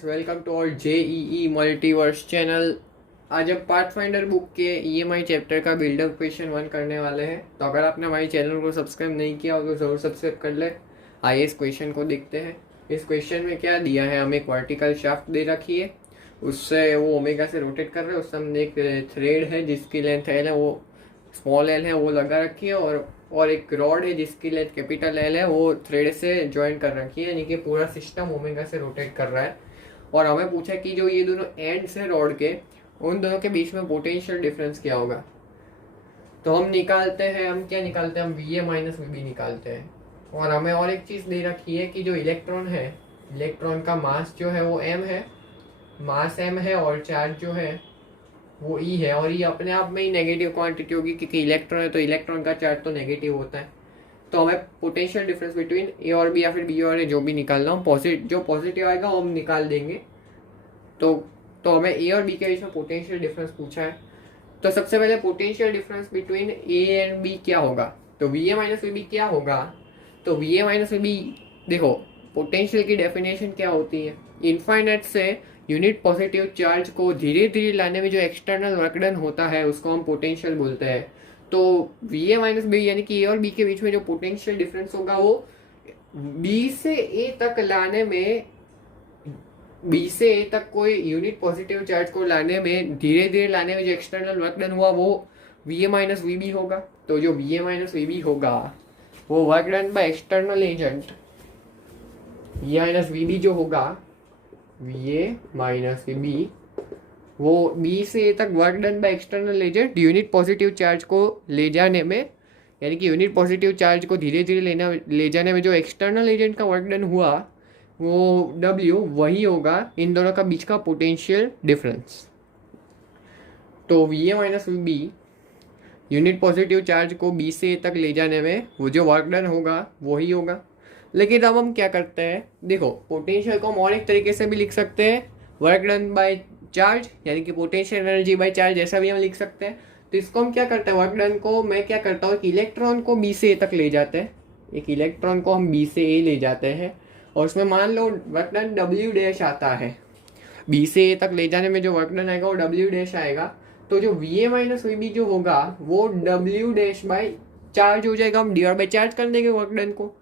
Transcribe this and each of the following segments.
Friends, welcome to our JEE Multiverse channel. आज हम Pathfinder book के ईएमआई चैप्टर का बिल्डअप क्वेश्चन 1 करने वाले हैं। तो अगर आपने हमारे चैनल को सब्सक्राइब नहीं किया हो तो ज़रूर सब्सक्राइब कर ले। आइए इस क्वेश्चन को देखते हैं। इस क्वेश्चन में क्या दिया है, हमें एक वर्टिकल शाफ्ट दे रखी है, उससे वो ओमेगा से रोटेट कर रहे हैं। उससे हमने एक थ्रेड है जिसकी लेंथ एल है, वो स्मॉल एल है, वो लगा रखी है, और एक रॉड है जिसकी लेंथ कैपिटल एल है, वो थ्रेड से ज्वाइन कर रखी है, यानी कि पूरा सिस्टम ओमेगा से रोटेट कर रहा है। और हमें पूछा कि जो ये दोनों एंड्स है रॉड के, उन दोनों के बीच में पोटेंशियल डिफरेंस क्या होगा। तो हम निकालते हैं, हम क्या निकालते हैं, हम V A minus V B निकालते हैं। और हमें और एक चीज़ दे रखी है कि जो इलेक्ट्रॉन है, इलेक्ट्रॉन का मास जो है वो एम है, मास एम है, और चार्ज जो है वो ई है। और ये अपने आप में ही नेगेटिव क्वांटिटी होगी क्योंकि इलेक्ट्रॉन है, तो इलेक्ट्रॉन का चार्ज तो नेगेटिव होता है। तो हमें पोटेंशियल डिफरेंस बिटवीन ए और बी या फिर बी और ए जो भी निकालना हो, जो पॉजिटिव आएगा वो हम निकाल देंगे। तो हमें ए और बी के बीच में पोटेंशियल डिफरेंस पूछा है। तो सबसे पहले potential difference between A and B क्या होगा, तो V A minus V B क्या होगा। तो V A minus V B, देखो पोटेंशियल की डेफिनेशन क्या होती है, इनफाइनाइट से यूनिट पॉजिटिव चार्ज को धीरे धीरे लाने में जो एक्सटर्नल वर्क डन होता है उसको हम पोटेंशियल बोलते हैं। तो वी ए माइनस बी यानी कि ए और बी के बीच में जो पोटेंशियल डिफरेंस होगा वो बी से ए तक लाने में, बी से ए तक कोई यूनिट पॉजिटिव चार्ज को लाने में, धीरे धीरे लाने में जो एक्सटर्नल वर्क डन हुआ वो V A minus V B होगा। तो जो V A minus V B होगा वो work done by external agent, V A minus V B जो होगा, V A minus V B, वो बी से ए तक work done by external agent unit positive charge को ले जाने में, यानी कि यूनिट पॉजिटिव चार्ज को धीरे धीरे ले जाने में जो एक्सटर्नल एजेंट का वर्क डन हुआ वो W वही होगा इन दोनों का बीच का पोटेंशियल डिफरेंस। तो V A minus V B unit positive charge को बी से ए तक ले जाने में वो जो वर्क डन होगा वही होगा। लेकिन अब हम क्या करते हैं, देखो पोटेंशियल को हम और एक तरीके से भी लिख सकते हैं, वर्क डन बाय चार्ज, यानी कि पोटेंशियल एनर्जी बाय चार्ज, ऐसा भी हम लिख सकते हैं। तो इसको हम क्या करते हैं, वर्क डन को मैं क्या करता हूँ, एक इलेक्ट्रॉन को बी से ए तक ले जाते हैं, एक इलेक्ट्रॉन को हम बी से ए ले जाते हैं, और उसमें मान लो वर्क डन डब्ल्यू डैश आता है, बी से ए तक ले जाने में जो वर्क डन आएगा वो डब्ल्यू डैश आएगा। तो जो V A minus V B जो होगा वो डब्ल्यू डैश बाय चार्ज हो जाएगा, हम डी आर बाय चार्ज कर देंगे वर्क डन को।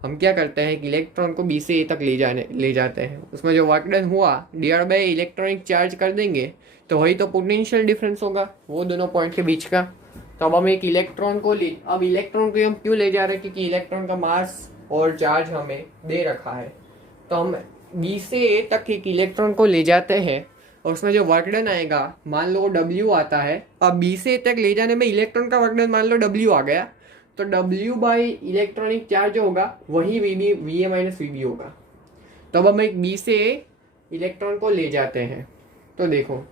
हम क्या करते हैं कि इलेक्ट्रॉन को बी से ए तक ले जाते हैं, उसमें जो वर्क डन हुआ D R bye electronic charge कर देंगे, तो वही तो पोटेंशियल डिफरेंस होगा वो दोनों पॉइंट के बीच का। तो अब हम एक इलेक्ट्रॉन को अब इलेक्ट्रॉन को हम क्यों ले जा रहे हैं, क्योंकि इलेक्ट्रॉन का मास और चार्ज हमें दे रखा है। तो हम बी से ए तक एक इलेक्ट्रॉन को ले जाते हैं, और उसमें जो वर्क डन आएगा मान लो W आता है। अब बी से ए तक ले जाने में इलेक्ट्रॉन का वर्क डन मान लो W आ गया, तो W बाई इलेक्ट्रॉनिक चार्ज होगा वही V A minus V B होगा। तो अब हम एक बी से ए इलेक्ट्रॉन को ले जाते हैं। तो देखो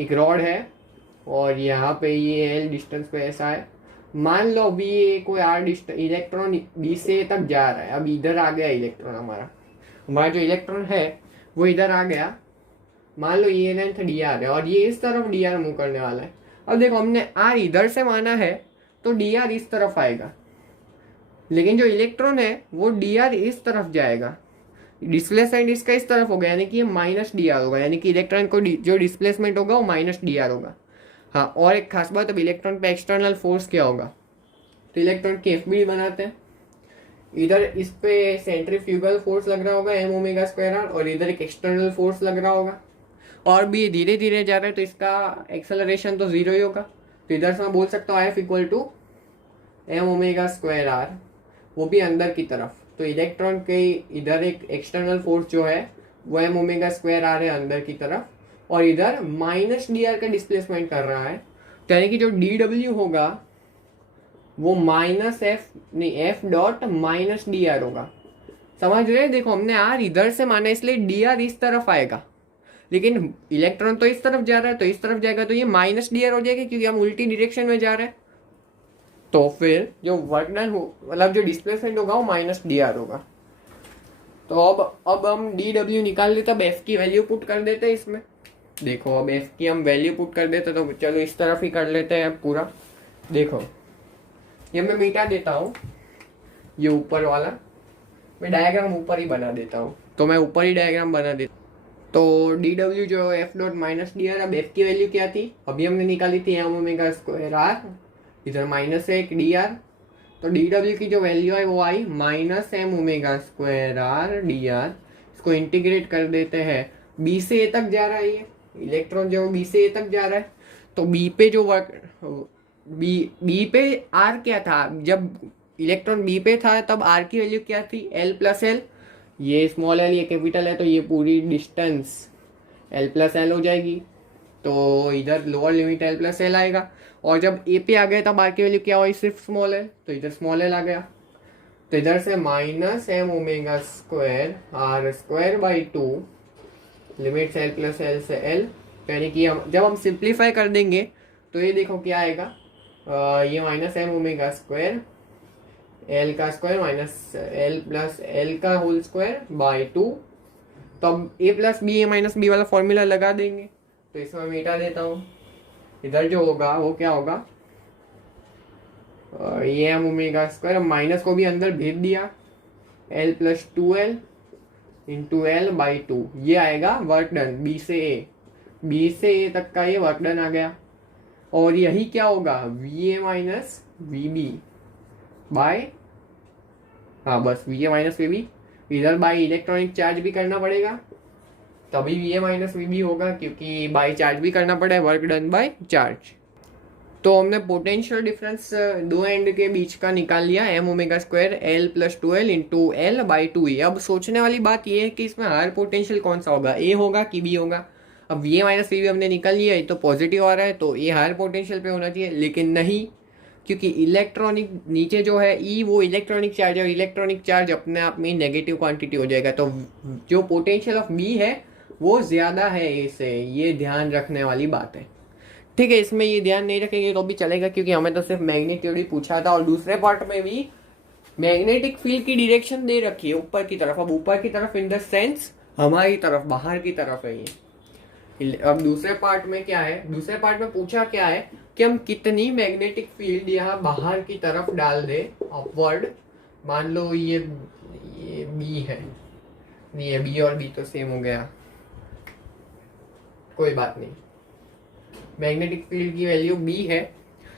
एक रॉड है और यहाँ पे ये L डिस्टेंस पे ऐसा है, मान लो बी ए कोई आर इलेक्ट्रॉन बी से तक जा रहा है। अब इधर आ गया इलेक्ट्रॉन, हमारा जो इलेक्ट्रॉन है वो इधर आ गया, मान लो ये लेंथ डी आर है और ये इस तरफ डी आर मूव करने वाला है। अब देखो हमने आर इधर से माना है तो डी आर इस तरफ आएगा, लेकिन जो इलेक्ट्रॉन है वो डी आर इस तरफ जाएगा, डिस्प्लेसमेंट इसका इस तरफ होगा, यानी कि ये माइनस डी आर होगा, यानी कि इलेक्ट्रॉन को जो डिस्प्लेसमेंट होगा वो माइनस डी आर होगा। हाँ, और एक खास बात, अब इलेक्ट्रॉन पे एक्सटर्नल फोर्स क्या होगा, तो इलेक्ट्रॉन की एफ बी बनाते हैं, इधर इस पे सेंट्रीफ्यूगल फोर्स लग रहा होगा एम ओमेगा स्क्वायर आर, और इधर एक एक्सटर्नल फोर्स लग रहा होगा, और भी धीरे धीरे जा रहा है तो इसका एक्सेलरेशन तो जीरो ही होगा। तो इधर से मैं बोल सकता हूँ F equal to M omega square R, वो भी अंदर की तरफ। तो इलेक्ट्रॉन के इधर एक एक्सटर्नल फोर्स जो है वो एम ओमेगा स्क्वायर आर है अंदर की तरफ, और इधर माइनस डी आर का डिस्प्लेसमेंट कर रहा है। तो यानी कि जो डी डब्ल्यू होगा वो minus F dot minus D are होगा। समझ रहे, देखो हमने आर इधर से माना इसलिए डी आर इस तरफ आएगा, लेकिन इलेक्ट्रॉन तो इस तरफ जा रहा है तो इस तरफ जाएगा, तो ये माइनस डी आर हो जाएगा क्योंकि हम उल्टी डायरेक्शन में जा रहे हैं। तो फिर जो वर्क डन हो, मतलब जो डिस्प्लेसमेंट होगा वो माइनस डी आर होगा। तो अब हम डी डब्ल्यू निकाल लेते, अब एफ की वैल्यू पुट कर देते हैं इसमें। देखो अब एफ की हम वैल्यू पुट कर देते, तो चलो इस तरफ ही कर लेते हैं अब पूरा। देखो ये मैं मिटा देता हूँ, ये ऊपर वाला मैं डायग्राम ऊपर ही बना देता हूँ। तो तो मैं ऊपर ही डायग्राम बना देता। तो डी डब्ल्यू जो F dot minus D R, अब एफ की वैल्यू क्या थी, अभी हमने निकाली थी एम ओमेगा स्क्वायर आर, इधर माइनस है एक डी आर, तो डी डब्ल्यू की जो वैल्यू है वो I minus M omega square R D R. इसको इंटीग्रेट कर देते हैं, बी से ए तक जा रहा है, ये इलेक्ट्रॉन जो बी से ए तक जा रहा है, तो बी पे जो वर्क बी पे आर क्या था, जब इलेक्ट्रॉन बी पे था तब आर की वैल्यू क्या थी, एल प्लस एल, ये स्मॉल एल ये कैपिटल है, तो ये पूरी डिस्टेंस एल प्लस एल हो जाएगी, तो इधर lower limit L plus L आएगा। और जब ए पे आ गए तब आर की वैल्यू क्या हुई, सिर्फ स्मॉल एल, तो इधर स्मॉल एल आ गया, तो इधर से minus M omega square R square by 2 limit L plus L से एल, यानी कि जब हम सिंप्लीफाई कर देंगे तो ये देखो क्या आएगा, ये minus M omega square L का square minus L plus L का होल स्क्वायर बाई 2, तो अब A plus B A minus B वाला फॉर्मूला लगा देंगे, तो इसमें मिटा देता हूँ, इधर जो होगा वो क्या होगा, ये एम ओमेगा स्क्वायर, माइनस को भी अंदर भेज दिया, L plus 2l into L by 2, ये आएगा वर्क डन बी से ए, बी से ए तक का ये वर्क डन आ गया। और यही क्या होगा, V A minus V B by, हाँ बस V A minus V B, इधर बाई इलेक्ट्रॉनिक चार्ज भी करना पड़ेगा, तभी V A minus V B होगा, क्योंकि बाई चार्ज भी करना पड़ा है, वर्क डन बाय चार्ज। तो हमने पोटेंशियल डिफरेंस दो एंड के बीच का निकाल लिया, M omega square L plus 2l into L by 2e। अब सोचने वाली बात यह है कि इसमें हायर पोटेंशियल कौन सा होगा, ए होगा कि बी होगा। अब V A minus V B हमने निकाल लिया, ये तो पॉजिटिव आ रहा है, तो ये हायर पोटेंशियल पे होना चाहिए, लेकिन नहीं, क्योंकि इलेक्ट्रॉनिक नीचे जो है ई, वो इलेक्ट्रॉनिक चार्ज है, और इलेक्ट्रॉनिक चार्ज अपने आप में नेगेटिव क्वांटिटी हो जाएगा, तो जो पोटेंशियल ऑफ बी है वो ज़्यादा है ए से, ये ध्यान रखने वाली बात है। ठीक है, इसमें ये ध्यान नहीं रखेंगे तो भी चलेगा, क्योंकि हमें तो सिर्फ मैग्नेटिक थ्योरी पूछा था, और दूसरे पार्ट में भी मैग्नेटिक फील्ड की डायरेक्शन दे रखी है ऊपर की तरफ। अब ऊपर की तरफ इन द सेंस हमारी तरफ, बाहर की तरफ है ये। अब दूसरे पार्ट में क्या है, दूसरे पार्ट में पूछा क्या है कि हम कितनी मैग्नेटिक फील्ड यहाँ बाहर की तरफ डाल दे अपवर्ड। मान लो ये बी है, ये बी और बी तो सेम हो गया, कोई बात नहीं, मैग्नेटिक फील्ड की वैल्यू बी है,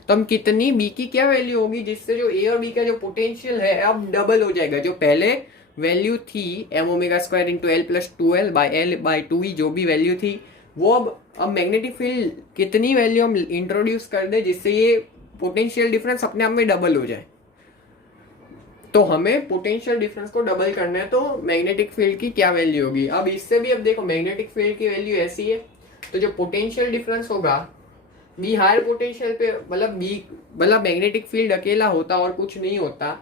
तो हम कितनी बी की क्या वैल्यू होगी जिससे जो ए और बी का जो पोटेंशियल है अब डबल हो जाएगा। जो पहले वैल्यू थी M omega square into L plus 2l by L by 2e, जो भी वैल्यू थी वो अब मैग्नेटिक फील्ड कितनी वैल्यू हम इंट्रोड्यूस कर दे जिससे ये पोटेंशियल डिफरेंस अपने आप में डबल हो जाए। तो हमें पोटेंशियल डिफरेंस को डबल करना है, तो मैग्नेटिक फील्ड की क्या वैल्यू होगी। अब इससे भी अब देखो मैग्नेटिक फील्ड की वैल्यू ऐसी है, तो जो पोटेंशियल डिफरेंस होगा बी हायर पोटेंशियल पे, मतलब मैग्नेटिक फील्ड अकेला होता और कुछ नहीं होता,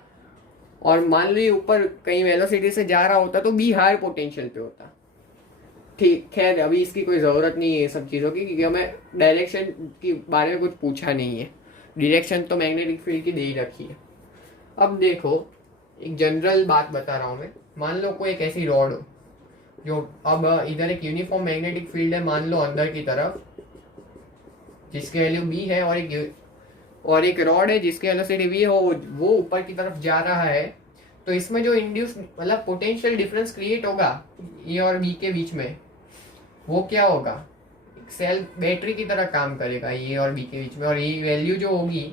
और मान लो ऊपर कहीं वेलोसिटी से जा रहा होता तो बी हायर पोटेंशियल पे होता। ठीक, खैर अभी इसकी कोई ज़रूरत नहीं है ये सब चीज़ों की, क्योंकि हमें डायरेक्शन के बारे में कुछ पूछा नहीं है, डायरेक्शन तो मैग्नेटिक फील्ड की दे ही रखी है। अब देखो एक जनरल बात बता रहा हूँ मैं, मान लो कोई एक ऐसी रॉड हो जो, अब इधर एक यूनिफॉर्म मैग्नेटिक फील्ड है मान लो अंदर की तरफ जिसकी वैल्यू बी है, और एक रॉड है जिसकी वेलोसिटी वी हो, वो ऊपर की तरफ जा रहा है, तो इसमें जो इंड्यूस मतलब पोटेंशियल डिफरेंस क्रिएट होगा ए और बी के बीच में, वो क्या होगा, एक सेल बैटरी की तरह काम करेगा ए और बी के बीच में, और ये वैल्यू जो होगी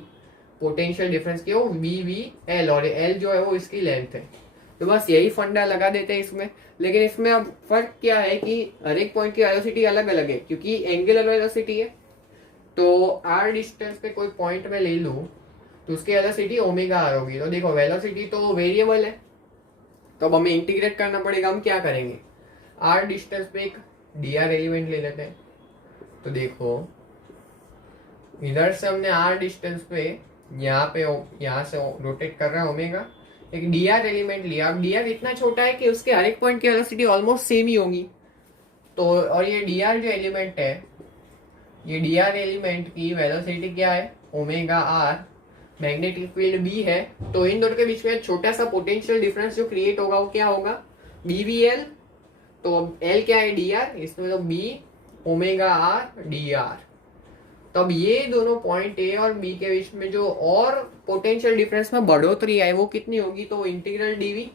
पोटेंशियल डिफरेंस की वो वी वी एल, और एल जो है वो इसकी लेंथ है। तो बस यही फंडा लगा देते हैं इसमें। लेकिन इसमें अब फर्क क्या है कि हर एक पॉइंट की वेलोसिटी अलग अलग है, क्योंकि एंगुलर वेलोसिटी है, तो आर डिस्टेंस पे कोई पॉइंट में ले लूँ तो उसकी वेलोसिटी ओमेगा आर होगी। तो देखो वेलोसिटी तो वेरिएबल है, तो अब हमें इंटीग्रेट करना पड़ेगा। हम क्या करेंगे, आर डिस्टेंस पे एक डी आर एलिमेंट ले लेते हैं। तो देखो इधर से हमने आर डिस्टेंस पे यहाँ से रोटेट कर रहा है ओमेगा, एक डी आर एलिमेंट लिया। अब डी आर इतना छोटा है कि उसके हर एक पॉइंट की वेलोसिटी ऑलमोस्ट सेम ही होगी। तो और ये डी आर जो एलिमेंट है, ये डी आर एलिमेंट की वेलोसिटी क्या है, omega R, magnetic field B है, तो इन दोनों के बीच में छोटा सा पोटेंशियल डिफरेंस जो क्रिएट होगा वो क्या होगा, बी वी एल। तो एल क्या है, डी आर, इसमें तो B omega R D R. तो अब ये दोनों पॉइंट ए और बी के बीच में जो और पोटेंशियल डिफरेंस में बढ़ोतरी आई वो कितनी होगी, तो इंटीग्रल डीवी,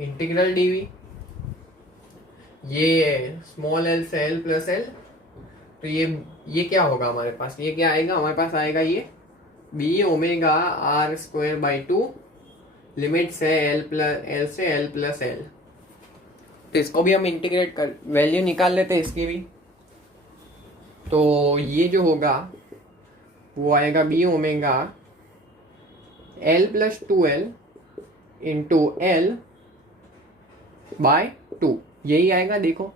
इंटीग्रल डीवी ये स्मॉल एल से एल प्लस एल, तो ये क्या होगा हमारे पास, ये क्या आएगा हमारे पास, आएगा ये B omega R square by 2, limit से एल से एल प्लस एल। तो इसको भी हम इंटीग्रेट कर वैल्यू निकाल लेते हैं इसकी भी। तो ये जो होगा वो आएगा B omega L plus 2l into L by 2, यही आएगा देखो,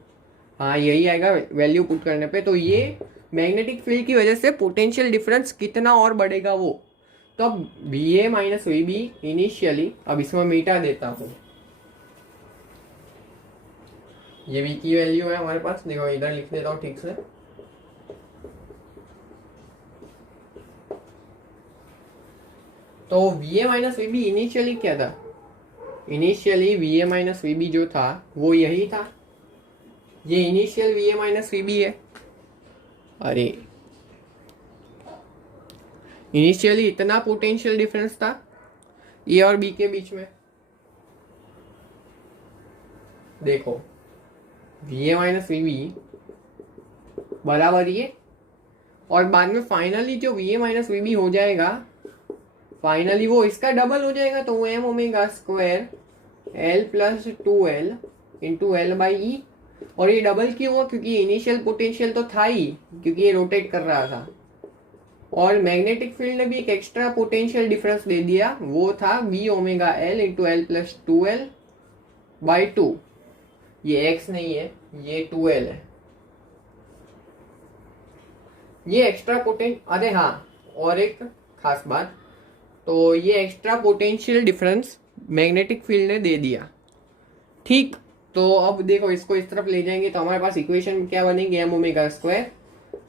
हाँ यही आएगा वैल्यू पुट करने पे। तो ये मैग्नेटिक फील्ड की वजह से पोटेंशियल डिफरेंस कितना और बढ़ेगा वो। तो अब B A minus V B initially, अब इसमें मिटा देता हूँ, ये भी की वैल्यू है हमारे पास, देखो इधर लिख देता हूँ ठीक से। तो V A minus V B initially क्या था, initially V A minus V B जो था वो यही था, ये initial V A minus V B है। अरे इनिशियली इतना पोटेंशियल डिफरेंस था ए और बी के बीच में, देखो V A minus V B बराबर ये, और बाद में फाइनली जो V A minus V B हो जाएगा, फाइनली वो इसका डबल हो जाएगा, तो वो M omega square L plus 2l into L by E. और ये डबल क्यों हुआ, क्योंकि इनिशियल पोटेंशियल तो था ही, क्योंकि ये रोटेट कर रहा था, और मैग्नेटिक फील्ड ने भी एक एक्स्ट्रा पोटेंशियल डिफरेंस दे दिया, वो था V omega L into L plus 2l by 2। ये x नहीं है, ये 2l है, ये एक्स्ट्रा अरे हाँ, और एक खास बात, तो ये extra potential difference magnetic field ने दे दिया, ठीक। तो अब देखो इसको इस तरफ ले जाएंगे तो हमारे पास इक्वेशन क्या बनेगी, M omega square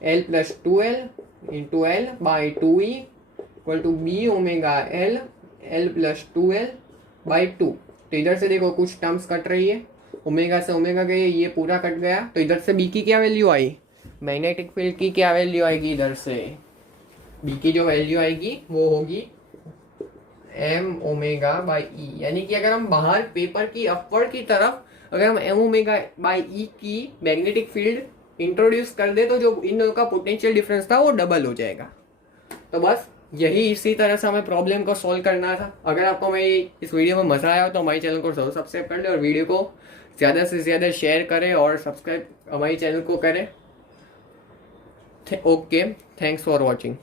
L plus 2l into L by 2e equal to B omega L L plus 2l by 2। तो इधर से देखो कुछ टर्म्स कट रही है, ओमेगा से ओमेगा गए, ये पूरा कट गया, तो इधर से बी की क्या वैल्यू आई, मैग्नेटिक फील्ड की क्या वैल्यू आएगी, इधर से बी की जो वैल्यू आएगी वो होगी एम ओमेगा बाई ई। यानी कि अगर हम बाहर पेपर की अपवर्ड की तरफ अगर हम एम ओमेगा बाई ई की मैग्नेटिक फील्ड इंट्रोड्यूस कर दे, तो जो इन दोनों का पोटेंशियल डिफरेंस था वो डबल हो जाएगा। तो बस यही इसी तरह से हमें प्रॉब्लम को सॉल्व करना था। अगर आपको मेरी इस वीडियो में मजा आया हो तो हमारे चैनल को जरूर सब्सक्राइब कर ले, और वीडियो को ज़्यादा से ज़्यादा शेयर करें और सब्सक्राइब हमारे चैनल को करें। Okay, thanks for watching.